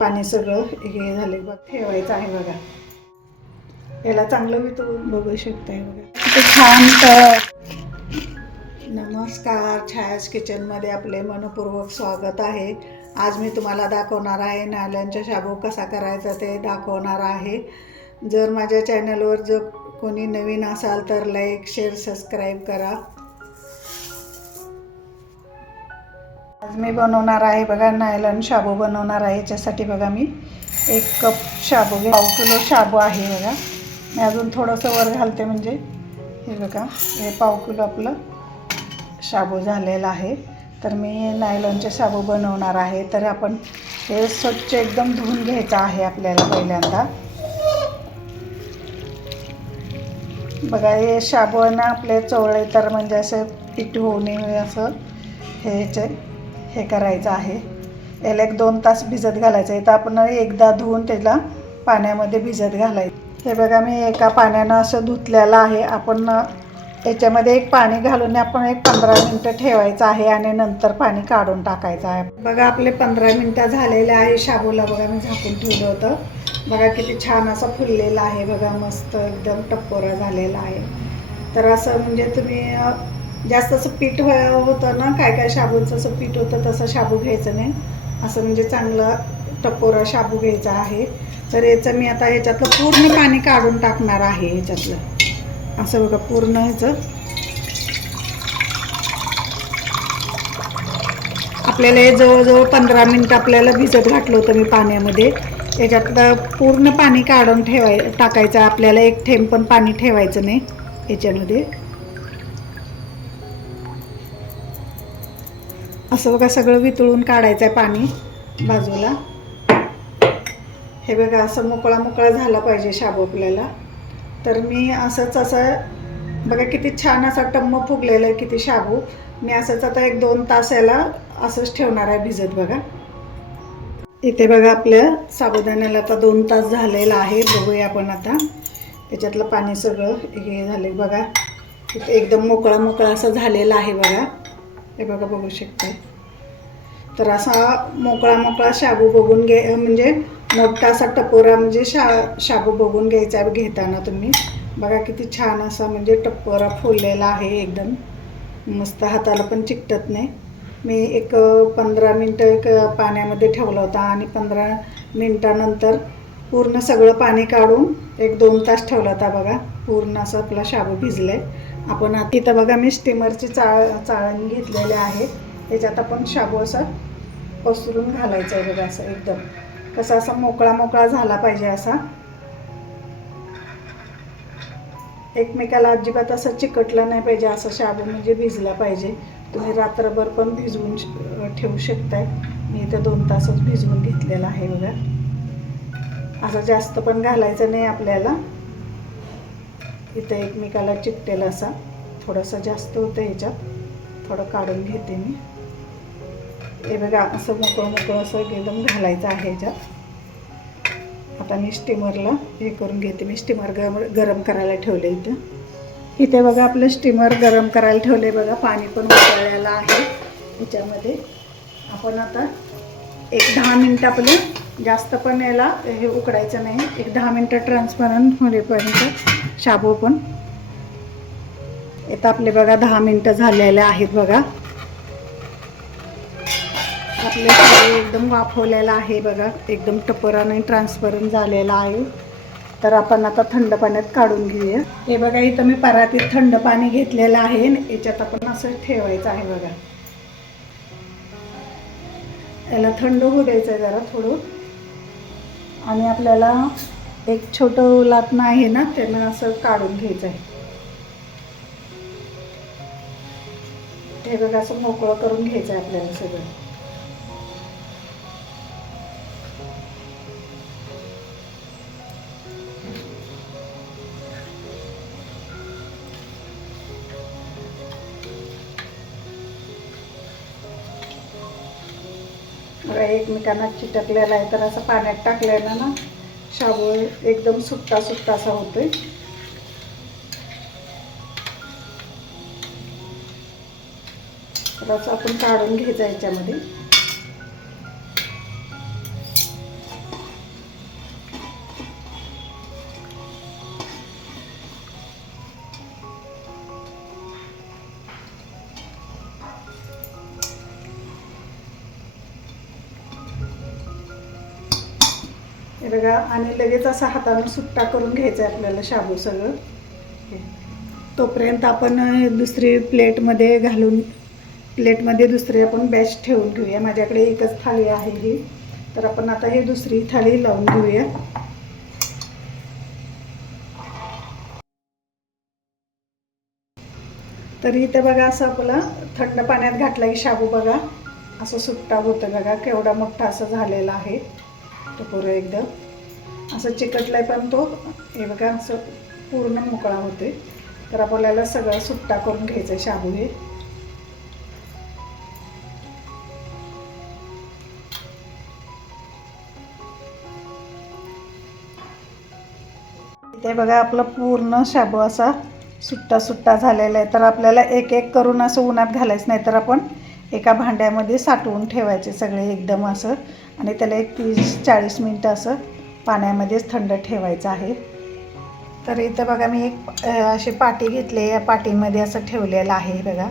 पाणी सगळं हे झाले बघ, ठेवायचं आहे बघा. याला चांगलं वितळून बघू शकताय बघा किती छान. तर नमस्कार, छायास किचनमध्ये आपले मनपूर्वक स्वागत आहे. आज मी तुम्हाला दाखवणार आहे नायलॉनचा शाबू कसा करायचा ते दाखवणार आहे. जर माझ्या चॅनलवर जर कोणी नवीन असाल तर लाईक, शेअर, सबस्क्राईब करा. आज मी बनवणार आहे बघा नायलॉन शाबू बनवणार आहे. याच्यासाठी बघा मी 1 कप शाबू, 1 किलो शाबू आहे बघा. मी अजून थोडंसं वर घालते म्हणजे हे बघा, हे 1 किलो आपलं शाबू झालेला आहे. तर मी नायलॉनचे शाबू बनवणार आहे. तर आपण हे स्वच्छ एकदम धुवून घ्यायचं आहे आपल्याला पहिल्यांदा. बघा हे शाबू ना आपले चोळले तर म्हणजे असं पीठ होऊ नये असं हे करायचं आहे. याला 1-2 तास भिजत घालायचं आहे. तर आपण एकदा धुवून त्याला पाण्यामध्ये भिजत घालायचं. हे बघा मी एका पाण्यानं असं धुतलेलं आहे. आपण याच्यामध्ये एक पाणी घालून आपण 15 मिनटं ठेवायचं आहे आणि नंतर पाणी काढून टाकायचं आहे. बघा आपले 15 मिनटं झालेले आहे. शाबूला बघा मी झाकून ठेवलं होतं. बघा किती छान असा फुललेला आहे बघा, मस्त एकदम टप्पोरा झालेला आहे. तर असं म्हणजे तुम्ही जास्त असं पीठ होतं ना, काय शाबूचं असं पीठ होतं तसं शाबू घ्यायचं नाही. असं म्हणजे चांगलं टप्पोरा शाबू घ्यायचा आहे. तर याचं मी आता ह्याच्यातलं पूर्ण पाणी काढून टाकणार आहे. ह्याच्यातलं असं बघा पूर्ण ह्याचं आपल्याला हे जवळजवळ 15 मिनटं आपल्याला भिजत घातलं होतं मी पाण्यामध्ये. याच्यातलं पूर्ण पाणी काढून टाकायचं आपल्याला. 1 थेंब पण पाणी ठेवायचं नाही याच्यामध्ये. असं बघा सगळं वितळून काढायचं आहे पाणी बाजूला. हे बघा असं मोकळा झाला पाहिजे शाबू आपल्याला. तर मी असं बघा किती छान असा टम्म फुगलेला आहे किती शाबू. मी असंच आता 1-2 तास याला असंच ठेवणार आहे भिजत बघा. इथे बघा आपल्या साबुदाण्याला आता 2 तास झालेला आहे. बघूया आपण आता त्याच्यातलं पाणी सगळं हे झाले बघा. एकदम मोकळा असं झालेला आहे बघा. हे बघा बघू शकता. तर असा मोकळा शाबू बघून म्हणजे मोठा असा टपोरा म्हणजे शाबू बघून घ्यायचा घेताना तुम्ही. बघा किती छान असा म्हणजे टपोरा फुललेला आहे एकदम मस्त, हाताला पण चिकटत नाही. मी 15 मिनटं पाण्यामध्ये ठेवला होता आणि 15 मिनटानंतर पूर्ण सगळं पाणी काढून 1-2 तास ठेवला होता बघा. पूर्ण असं आपला शाबू भिजले. आपण आता इथं बघा मी स्टीमरची चाळण घेतलेले आहे. त्याच्यात आपण शाबू असं पसरून घालायचं आहे बघा. असं एकदम कसा असा मोकळा झाला पाहिजे. असा एकमेकाला अजिबात असं चिकटलं नाही पाहिजे. असं शाबू म्हणजे भिजला पाहिजे. तुम्ही रात्रभर पण भिजवून ठेवू शकताय. मी इथं 2 तासच भिजवून घेतलेला आहे बघा. असं जास्त पण घालायचं नाही आपल्याला. इथं एकमेकाला चिकटेल असा थोडासा जास्त होतं. ह्याच्यात थोडं काढून घेते मी. हे बघा असं मोकळं असं एकदम घालायचं आहे ह्याच्यात. आता मी स्टीमरला हे करून घेते. मी स्टीमर गरम करायला ठेवले इथे बघा. आपलं स्टीमर गरम करायला ठेवले बघा. पाणी पण उकळलेलं आहे ह्याच्यामध्ये. आपण आता 10 मिनटं आपलं जास्त पण याला हे उकडायचं नाही. 10 मिनटं ट्रान्सपरंट होईपर्यंत शाबू पण. इथं आपले बघा 10 मिनटं झालेले आहेत बघा. आपले शाबू एकदम वाफवलेला आहे बघा. एकदम टपोराने ट्रान्सपरंट झालेला आहे. तर आपण आता थंड पाण्यात काढून घेऊया. हे बघा इथं मी परातीत थंड पाणी घेतलेलं आहे. याच्यात आपण असं ठेवायचं आहे बघा. याला थंड होऊ द्यायचं आहे जरा थोडं. आणि आपल्याला एक छोटं लाटणं आहे ना, त्यानं असं काढून घ्यायचं आहे. हे बघा असं मोकळं करून घ्यायचं आहे आपल्याला सगळं. बघा एकमेकांना चिटकलेला आहे. तर असं पाण्यात टाकल्यानं ना शाबू एकदम सुट्टा असा होतोय. तर असं आपण काढून घ्यायचं याच्यामध्ये. हे बघा, आणि लगेच असा हातानं सुट्टा करून घ्यायचा आहे आपल्याला शाबू सगळं. तोपर्यंत आपण दुसरी प्लेटमध्ये घालून, प्लेटमध्ये दुसरी आपण बॅच ठेवून घेऊया. माझ्याकडे एकच थाळी आहे ही, तर आपण आता ही दुसरी थाळी लावून घेऊया. तर इथे बघा असं आपलं थंड पाण्यात घातला की शाबू बघा असं सुट्टा होतं बघा, केवढा मोठा असं झालेला आहे तो पुरं एकदम असं चिकटलाय, पण तो हे बघा असं पूर्ण मोकळा होते. तर आपल्याला सगळं सुट्टा करून घ्यायचं शाबू हे. इथे बघा आपलं पूर्ण शाबू असा सुट्टा सुट्टा झालेला आहे. तर आपल्याला एक एक करून असं उन्हात घालायचं नाही, तर आपण एका भांड्यामध्ये साठवून ठेवायचे सगळे एकदम असं, आणि त्याला एक 30-40 मिनटं असं पाण्यामध्येच थंड ठेवायचं आहे. तर इथं बघा मी एक अशी पाटी घेतली, या पाटीमध्ये असं ठेवलेलं आहे बघा,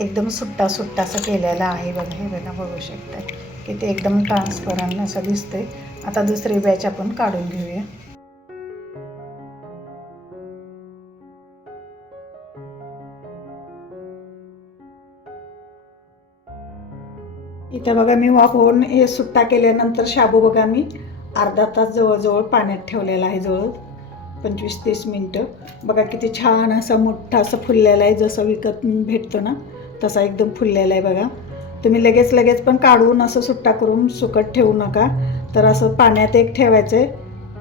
एकदम सुट्टा सुट्टा असं केलेलं आहे बघा. हे बघा बघू शकता की ते एकदम ट्रान्सपरंट असं दिसतंय. आता दुसरी बॅच आपण काढून घेऊया. इथं बघा मी वाफवून हे सुट्टा केल्यानंतर शाबू बघा मी अर्धा तास जवळजवळ पाण्यात ठेवलेला आहे, जवळ 25-30 मिनटं. बघा किती छान असा मोठा असं फुललेला आहे, जसं विकत भेटतो ना तसा एकदम फुललेला आहे बघा. तुम्ही लगेच लगेच पण काढून असं सुट्टा करून सुकट ठेवू नका, तर असं पाण्यात एक ठेवायचं आहे,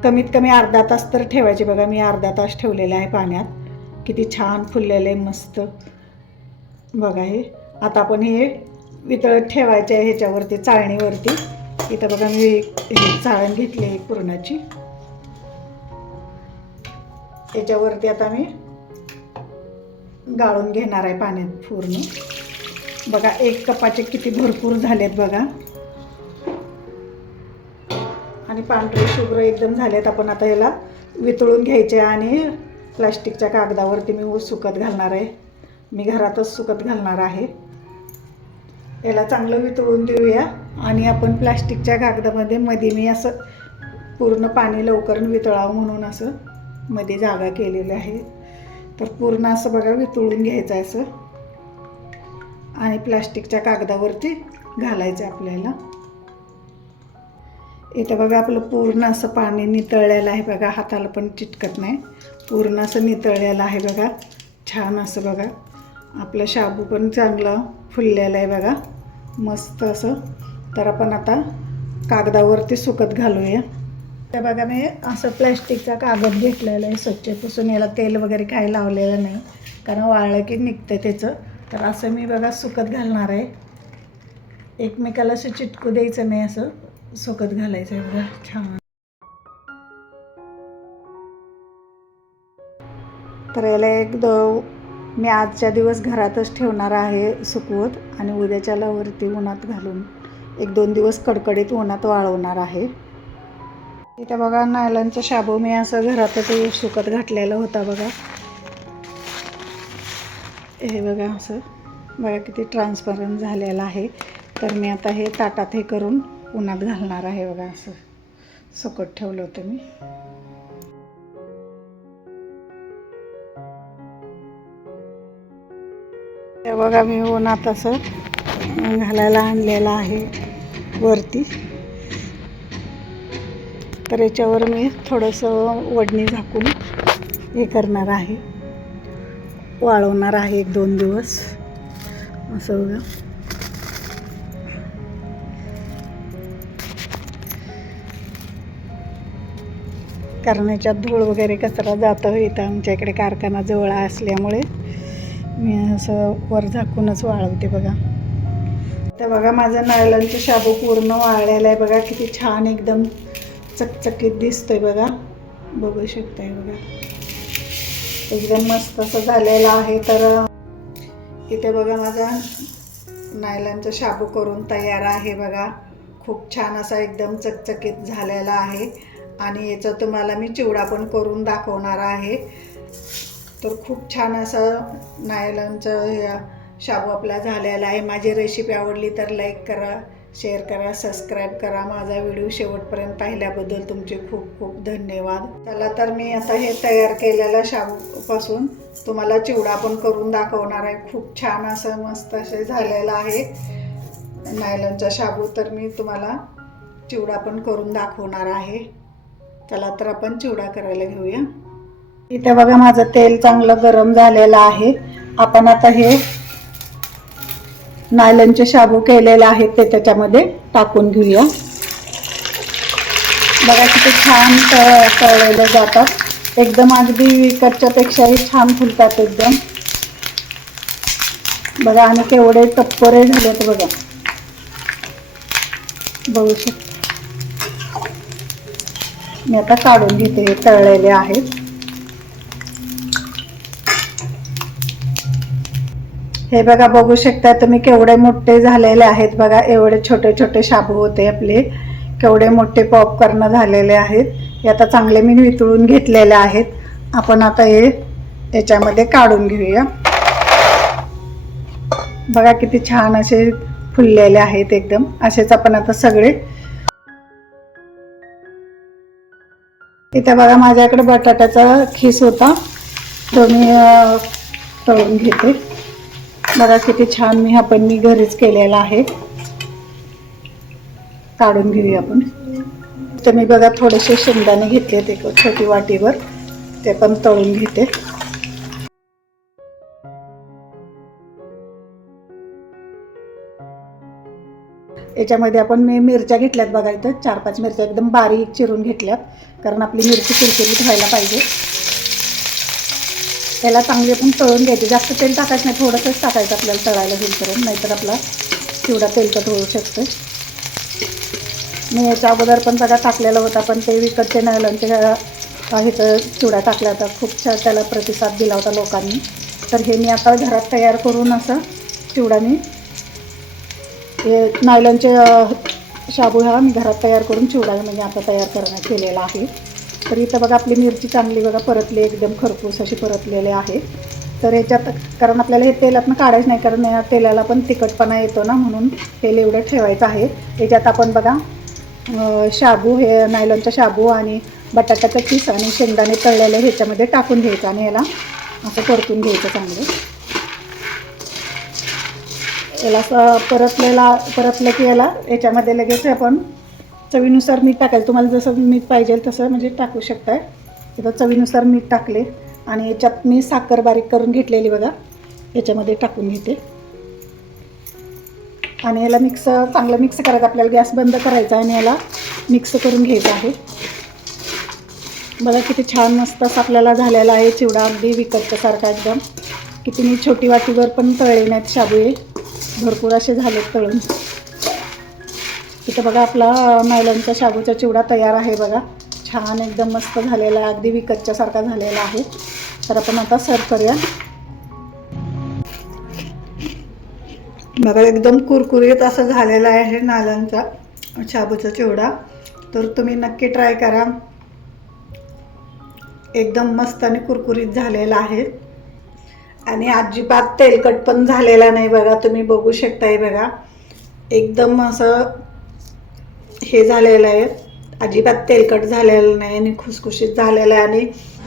कमीत कमी अर्धा तास तर ठेवायचे. बघा मी अर्धा तास ठेवलेला आहे पाण्यात, किती छान फुललेलं आहे मस्त बघा. हे आता आपण हे वितळत ठेवायचे आहे ह्याच्यावरती, चाळणीवरती. इथं बघा मी चाळण घेतली आहे पुरणाची, याच्यावरती आता मी गाळून घेणार आहे पाण्यात पूर्ण. बघा 1 कपाचे किती भरपूर झालेत बघा, आणि पांढरे शुभ्र एकदम झालेत. आपण आता याला वितळून घ्यायचे आणि प्लास्टिकच्या कागदावरती मी सुकत घालणार आहे. मी घरातच सुकत घालणार आहे. याला चांगलं वितळून देऊया, आणि आपण प्लास्टिकच्या कागदामध्ये मध्ये मी असं पूर्ण पाणी लवकर वितळावं म्हणून असं मध्ये जागा केलेली आहे. तर पूर्ण असं बघा वितळून घ्यायचं आहे असं, आणि प्लास्टिकच्या कागदावरती घालायचं आपल्याला. इथं बघा आपलं पूर्ण असं पाणी नितळलेलं आहे बघा, हाताला पण चिटकत नाही, पूर्ण असं नितळलेलं आहे बघा. छान असं बघा आपलं शाबू पण चांगलं फुललेलं आहे बघा, मस्त असं. तर आपण आता कागदावरती सुकत घालूया. तर बघा मी असं प्लॅस्टिकचा कागद घेतलेला आहे, स्वच्छ पुसून. याला तेल वगैरे काही लावलेलं नाही, कारण वाळलं की निघतं त्याचं. तर असं मी बघा सुकत घालणार आहे, एकमेकाला असं चिटकू द्यायचं नाही, असं सुकत घालायचं आहे बघा छान. तर याला मी आजच्या दिवस घरातच ठेवणार आहे सुकवत, आणि उद्याच्याला वरती उन्हात घालून 1-2 दिवस कडकडीत उन्हात वाळवणार आहे. इथं बघा नायलॉनचा शाबू मी असं घरातच सुकत घातलेला होता बघा. हे बघा असं बघा किती ट्रान्सपरंट झालेलं आहे. तर मी आता हे ताटात हे करून उन्हात घालणार आहे बघा, असं सुकत ठेवलं होतं मी. हे बघा मी उन्हात असं घालायला आणलेलं आहे वरती. तर याच्यावर मी थोडंसं वडणी झाकून हे करणार आहे, वाळवणार आहे 1-2 दिवस असं बघा. कारण याच्यात धूळ वगैरे कचरा जातं, इथं आमच्या इकडे कारखाना जवळ असल्यामुळे मी असं वर झाकूनच वाळवते बघा. तर बघा माझा नायलॉनचा शाबू पूर्ण वाळलेला आहे बघा, किती छान एकदम चकचकीत दिसतोय बघा, बघू शकताय बघा, एकदम मस्त असं झालेलं आहे. तर इथे बघा माझा नायलॉनचा शाबू करून तयार आहे बघा, खूप छान असा एकदम चकचकीत झालेला आहे. आणि याचा तुम्हाला मी चिवडा पण करून दाखवणार आहे. तर खूप छान असं नायलॉनचं शाबू आपला झालेला आहे. माझी रेसिपी आवडली तर लाईक करा, शेअर करा, सबस्क्राईब करा. माझा व्हिडिओ शेवटपर्यंत पाहिल्याबद्दल तुमचे खूप खूप धन्यवाद. चला तर मी आता हे तयार केलेल्या शाबूपासून तुम्हाला चिवडा पण करून दाखवणार आहे. खूप छान असं मस्त असे झालेलं आहे नायलॉनचा शाबू. तर मी तुम्हाला चिवडा पण करून दाखवणार आहे. चला तर आपण चिवडा करायला घेऊया. इथे बघा माझं तेल चांगलं गरम झालेलं आहे. आपण आता हे नायलॉनचे शाबू केलेले आहेत ते त्याच्यामध्ये टाकून घेऊया. बघा किती छान तळलेले जातात. एकदम अगदी विकतच्या पेक्षाही छान फुलतात एकदम. बघा आणि केवढे टप्परे झालेत बघा, बघू शकता. मी आता काढून घेते. हे तळलेले आहेत. हे बघा बघू शकता तुम्ही केवढे मोठे झालेले आहेत. बघा एवढे छोटे छोटे शाबू होते आपले. केवढे मोठे पॉपकॉर्न झालेले आहेत. हे आता चांगले मी वितळून घेतलेले आहेत. आपण आता हे याच्यामध्ये काढून घेऊया. बघा किती छान असे फुललेले आहेत एकदम. असेच आपण आता सगळे. इथे बघा माझ्याकडे बटाट्याचा खीस होता, तो मी तळून घेते. बघा किती छान मी घरीच केलेला आहे. काढून घेऊया आपण. तर मी बघा थोडेसे शेंगदाणे घेतले, ते छोटी वाटीवर, ते पण तळून घेते. याच्यामध्ये आपण मिरच्या घेतल्यात बघा. इथं 4-5 मिरच्या एकदम बारीक चिरून घेतल्यात, कारण आपली मिरची कुरकुरीत व्हायला पाहिजे. त्याला चांगली पण तळून घ्यायची. जास्त तेल टाकायचं नाही, थोडंसंच टाकायचं आपल्याला तळायला होईपर्यंत, नाहीतर आपला चिवडा तेलकट होऊ शकतो. मी याच्या अगोदर पण बघा टाकलेला होता, पण ते विकतचे नायलॉनचे इथं चिवडा टाकला होता. खूप छान त्याला प्रतिसाद दिला होता लोकांनी. तर हे मी आता घरात तयार करून असं चिवडा मी हे नायलॉनचे शाबू हा मी घरात तयार करून चिवडा म्हणजे आता तयार केलेला आहे. तर इथं बघा आपली मिरची चांगली बघा परतली, एकदम खरपूस अशी परतलेले आहे. तर याच्यात कारण आपल्याला हे तेलातनं काढायचं नाही, कारण या तेलाला पण तिखटपणा येतो ना, म्हणून तेल एवढं ठेवायचं आहे. याच्यात आपण बघा शाबू, हे नायलॉनचा शाबू आणि बटाट्याचा किस आणि शेंगदाणे तळलेले ह्याच्यामध्ये टाकून घ्यायचं आणि याला असं परतून घ्यायचं चांगलं. याला परतलं की याच्यामध्ये लगेच आपण चवीनुसार मीठ टाकायचं. तुम्हाला जसं मीठ पाहिजे तसं म्हणजे टाकू शकताय. इथं चवीनुसार मीठ टाकले आणि याच्यात मी साखर बारीक करून घेतलेली बघा, याच्यामध्ये टाकून घेते. आणि याला चांगलं मिक्स करायचं. आपल्याला गॅस बंद करायचा आणि याला मिक्स करून घ्यायचं आहे. बघा किती छान मस्त असं आपल्याला झालेला आहे चिवडा, अगदी विकतच्यासारखा एकदम. किती मी छोटी वाटीवर पण तळले नाहीत शाबू, हे भरपूर असे झालेत तळून. इथं बघा आपला नायलॉनचा शाबूचा चिवडा तयार आहे बघा. छान एकदम मस्त झालेला आहे, अगदी विकतच्यासारखा झालेला आहे. तर आपण आता सर्व करूया. बघा एकदम कुरकुरीत असं झालेलं आहे नायलॉनचा शाबूचा चिवडा. तर तुम्ही नक्की ट्राय करा. एकदम मस्त आणि कुरकुरीत झालेला आहे आणि अजिबात तेलकट पण झालेला नाही बघा. तुम्ही बघू शकताय बघा, एकदम असं हे झालेलं आहे, अजिबात तेलकट झालेलं नाही आणि खुसखुशीत झालेलं आहे आणि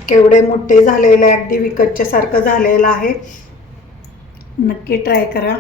केवढे मोठे झालेले आहे, अगदी विकतच्यासारखं झालेलं आहे. नक्की ट्राय करा.